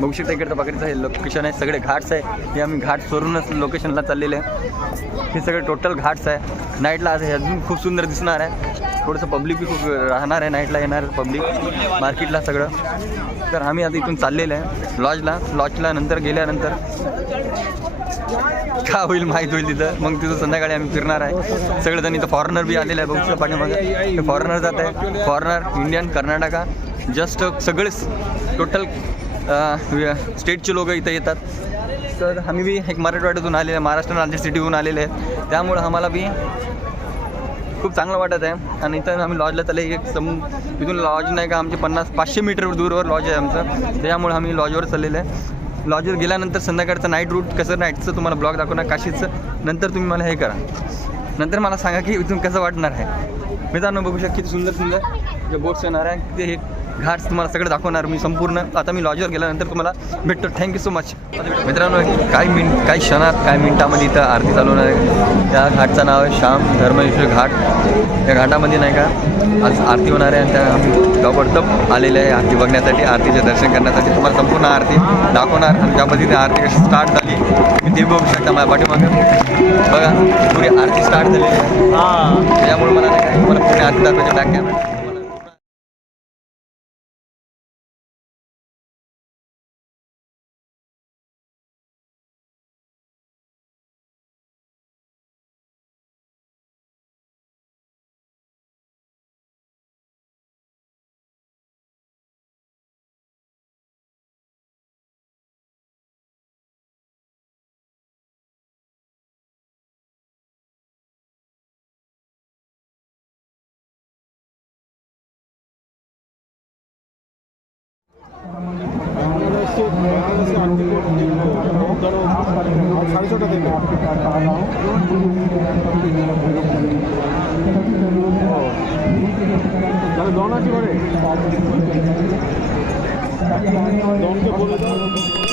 बघू शकता इकडचं बघायचं हे लोकेशन आहे, सगळे घाट्स आहे. हे आम्ही घाट सोडूनच लोकेशनला चाललेले आहे. हे सगळे टोटल घाट्स आहे. नाईटला आज हे अजून खूप सुंदर दिसणार आहे. थोडंसं पब्लिक बी खूप राहणार आहे नाईटला, येणार पब्लिक मार्केटला सगळं. तर आम्ही आता इथून चाललेलं आहे लॉजला नंतर गेल्यानंतर का होईल माहीत होईल तिथं. मग तिथं संध्याकाळी आम्ही फिरणार आहे. सगळेजण इथं फॉरेनर बी आलेलं आहे. बघू शकता पाठीमागे फॉरेनर जात आहे. फॉरेनर इंडियन कर्नाटका जस्ट सगळेच टोटल स्टेटचे लोक इथं येतात. तर आम्ही बी एक मराठवाड्यातून आलेले आहे, महाराष्ट्र राज्य सिटीहून आलेले आहे. त्यामुळं आम्हाला बी खूप चांगलं वाटत आहे. आणि इथं आम्ही लॉजला चालले. इथून लॉज नाही का आमचे 500 मीटर दूरवर लॉज आहे आमचं. त्यामुळे आम्ही लॉजवर चाललेलं आहे. लॉजवर गेल्यानंतर संध्याकाळचं नाईट रूट कसं नाईटचं तुम्हाला ब्लॉग दाखवणार काशीचं. नंतर तुम्ही मला हे करा, नंतर मला सांगा की इथून कसं वाटणार आहे. मित्रांनो बघू शकता किती सुंदर सुंदर जे बोट्स येणार आहे. ते हे घाट्स तुम्हाला सगळं दाखवणार मी संपूर्ण. आता मी लॉजवर गेल्यानंतर तुम्हाला भेटतो. Thank you so much. मित्रांनो काही क्षणात काही मिनिटामध्ये इथं आरती चालू होणार आहे. त्या घाटचं नाव आहे श्याम धर्मेश्वर घाट. त्या घाटामध्ये नाही का आज आरती होणार आहे. आणि त्या आम्ही ताबडतोब आलेले आहे आरती बघण्यासाठी, आरतीचे दर्शन करण्यासाठी. तुम्हाला संपूर्ण आरती दाखवणार आणि त्या पद्धतीने आरती कशी स्टार्ट झाली ते बघू शकता. माझ्या पाठीमागं बघा पुरी आरती स्टार्ट झालेली आहे. त्यामुळे मला नाही काय मला पुढे आरती दाखवायची बॅक कॅमेरा. दोन के बोले